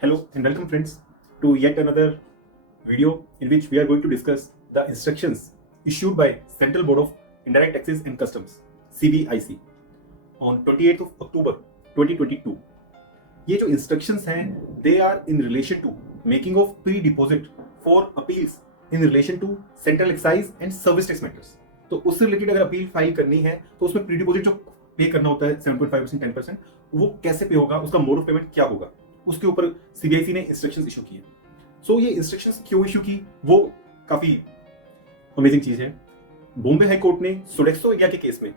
Hello and welcome friends to yet another video in which we are going to discuss the instructions issued by Central Board of Indirect Taxes and Customs CBIC on 28th of October 2022. ये जो instructions हैं they are in relation to making of pre-deposit for appeals in relation to Central Excise and Service Tax matters. तो उससे related अगर appeal file करनी है तो उसमें प्री डिपोजिट जो पे करना होता है 7.5% 10% वो कैसे पे होगा, उसका मोड ऑफ पेमेंट क्या होगा, उसके ऊपर सीबीआईसी ने इंस्ट्रक्शंस इशू किए। सो ये इंस्ट्रक्शंस क्यों इशू की वो काफी अमेजिंग चीज है। बॉम्बे हाई कोर्ट ने सोडेक्सो इंडिया के केस में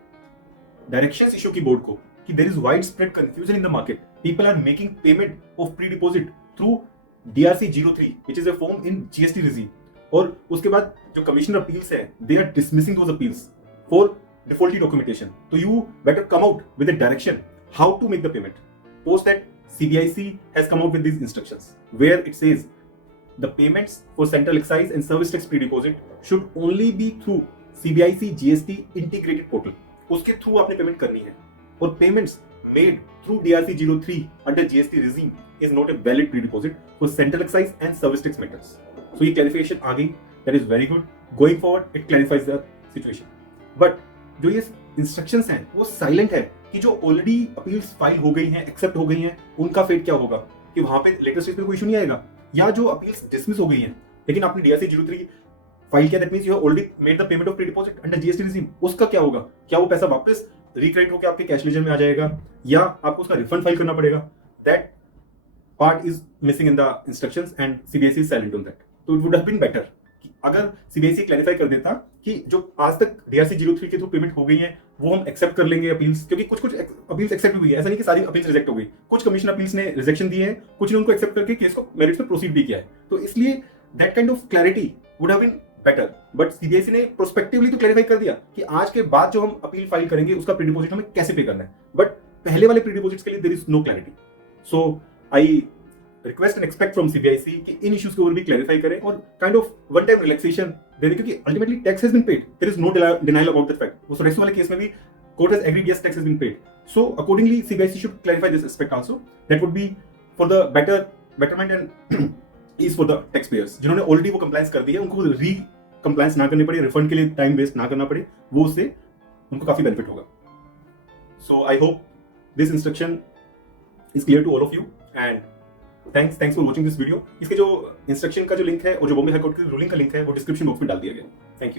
डायरेक्शंस इशू की बोर्ड को कि there is widespread confusion in the market, people are making payment of pre deposit through DRC 03 which is a form in GST regime, और उसके बाद जो कमिश्नर अपील्स है they are dismissing those appeals for defaulty documentation. तो you better come out with a direction how to make the payment. Post that CBIC has come out with these instructions where it says the payments for Central Excise and Service Tax pre-deposit should only be through CBIC GST integrated portal. उसके through आपने payment करनी है, और payments made through DRC 03 under GST regime is not a valid pre-deposit for Central Excise and Service Tax matters. So ये clarification आ गई, that is very good. Going forward it clarifies the situation. But जो ये instructions हैं वो silent है कि जो already appeals file हो गई हैं, एक्सेप्ट हो गई हैं, उनका फेट क्या होगा, कि वहां पे लेटर स्टेज पे कोई इशू नहीं आएगा, या जो अपील्स डिसमिस हो गई हैं लेकिन आपने DRC 03 फाइल किया, that means you have already made the payment of pre deposit under GST regime, उसका क्या होगा, क्या वो पैसा वापस रिक्रेडिट होकर आपके कैश लेजर में आ जाएगा या आपको उसका रिफंड फाइल करना पड़ेगा। That part is missing in the instructions and CBIC is silent on that. तो it would have been better अगर CBIC क्लैरिफाई कर देता कि जो आज तक DRC 03 के थ्रू पेमेंट हो गई है वो हम एक्सेप्ट कर लेंगे अपील्स, क्योंकि कुछ कुछ अपील्स एक्सेप्ट हुई है, ऐसा नहीं कि सारी अपील्स रिजेक्ट हो गई, कुछ कमीशन अपील्स ने रिजेक्शन दिए हैं, कुछ ने उनको एक्सेप्ट करके केस को मेरिट्स में प्रोसीड भी किया है। तो इसलिए that kind of clarity would have been better. But CBIC ने प्रोस्पेक्टिवली तो क्लैरिफाई कर दिया कि आज के बाद जो हम अपील फाइल करेंगे उसका प्री डिपॉजिट हमें कैसे पे करना है, बट पहले वाले प्री डिपॉजिट्स के लिए there is no clarity. So I request and expect from CBIC कि इन इश्यूज के ऊपर भी क्लैरिफाई करें और kind of one time relaxation दे दें, क्योंकि ultimately tax has been paid, there is no denial about that fact. वो सोडेक्सो वाले केस में भी court has agreed yes tax has been paid. So accordingly CBIC should clarify this aspect also, that would be for the betterment and ease for the tax payers. जिन्होंने already वो compliance कर दी है उनको री compliance ना करनी पड़े, रिफंड के लिए टाइम वेस्ट ना करना पड़े, वो उससे उनको काफी बेनिफिट होगा। So I hope this instruction is clear to all of you and thanks for watching this video. इसके जो इंस्ट्रक्शन का जो लिंक है और जो बॉम्बे हाई कोर्ट की रूलिंग का लिंक है वो डिस्क्रिप्शन बॉक्स में डाल दिया गया है।